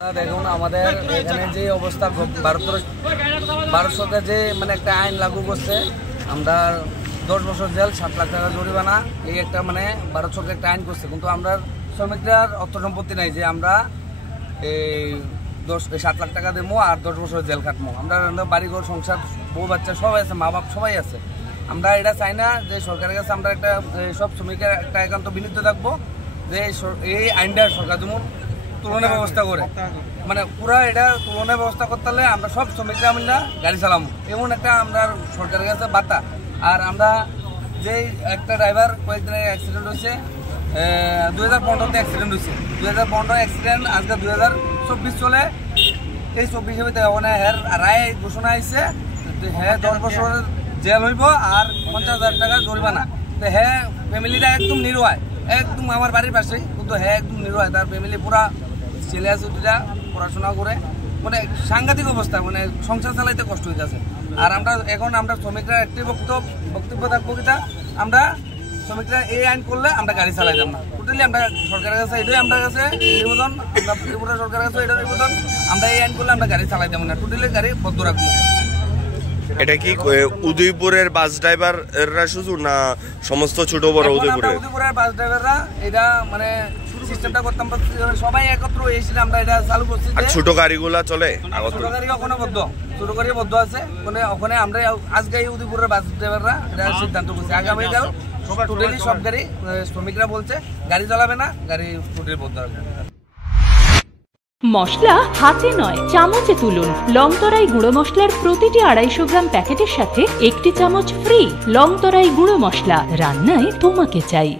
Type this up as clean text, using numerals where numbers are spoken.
দেখুন আমাদের এখানে যে অবস্থা ভারত সরকার যে মানে একটা আইন লাগু করছে, আমরা 10 বছর জেল 7 লাখ টাকা জরিমানা, এই একটা মানে ভারত সরকার একটা আইন করছে। কিন্তু আমরা শ্রমিকদের অর্থ সম্পত্তি নাই যে আমরা এই 7 লাখ টাকা দেবো আর 10 বছর জেল কাটবো। আমরা বাড়িঘর সংসার বউ বাচ্চা সবাই আছে, মা বাপ সবাই আছে। আমরা এটা চাই না যে সরকারের কাছে আমরা একটা সব শ্রমিকের একটা একান্ত বিনীত থাকবো যে এই আইনটা সরকার যেমন তুলনার ব্যবস্থা করে, মানে পুরা এটা তুলনার ব্যবস্থা করতে হলে আমরা সব শ্রমিকরা আমরা গাড়ি চালাবো, এমন একটা আমরা সরকারের কাছে বার্তা। আর আমরা যে একটা ড্রাইভার কয়েকদিন অ্যাক্সিডেন্ট হয়েছে, 2015-তে অ্যাক্সিডেন্ট হয়েছে, 2015 অ্যাক্সিডেন্ট, আজকে 2024 চলে। এই 24 ভিতরে ওখানে রায় ঘোষণা হয়েছে, হ্যাঁ 10 বছর জেল হইব আর 50,000 টাকা জরিমানা। তো হ্যাঁ ফ্যামিলিটা একদম নিরুয়ায়, একদম আমার বাড়ির পাশেই, কিন্তু হ্যাঁ একদম নিরুয়ায়। তার ফ্যামিলি পুরা ছেলে আছে দুটা, পড়াশোনা করে, মানে সাংঘাতিক অবস্থা, মানে সংসার চালাইতে কষ্ট হইতেছে। আর আমরা এখন আমরা শ্রমিকরা একটি বক্তব্য থাকবো কিনা, আমরা শ্রমিকরা এই আইন করলে আমরা গাড়ি চালাইতাম না। টোটালি আমরা সরকারের কাছে এটাই আমার কাছে নিবেদন, আমরা ত্রিপুরা সরকারের কাছে এটা নিবেদন, আমরা এই আইন করলে আমরা গাড়ি চালাইতাম না, টোটালি গাড়ি বন্ধ রাখবো। এটা কি উদয়পুরের বাস ড্রাইভাররা শুধু না সমস্ত ছোট বড় উদয়পুরের বাস ড্রাইভাররা এটা মানে সিস্টেমটা করতাম, সবাই একত্র এসে আমরা এটা চালু করছি। ছোট গাড়িগুলা চলে? ছোট গাড়ি ওখানে বদ্ধ, ছোট গাড়ি বদ্ধ আছে ওখানে। আমরা আজকে উদয়পুরের বাস ড্রাইভাররা এটা সিদ্ধান্ত করছি, আগামীকাল টোটালি সব গাড়ি শ্রমিকরা বলছে গাড়ি চালাবে না, গাড়ি টোটালি বদ্ধ রাখবে। মশলা হাতে নয় চামচে তুলুন। লংতরাই গুঁড়ো মশলার প্রতিটি 250 গ্রাম প্যাকেটের সাথে 1টি চামচ ফ্রি। লংতরাই গুঁড়ো মশলা, রান্নায় তোমাকে চাই।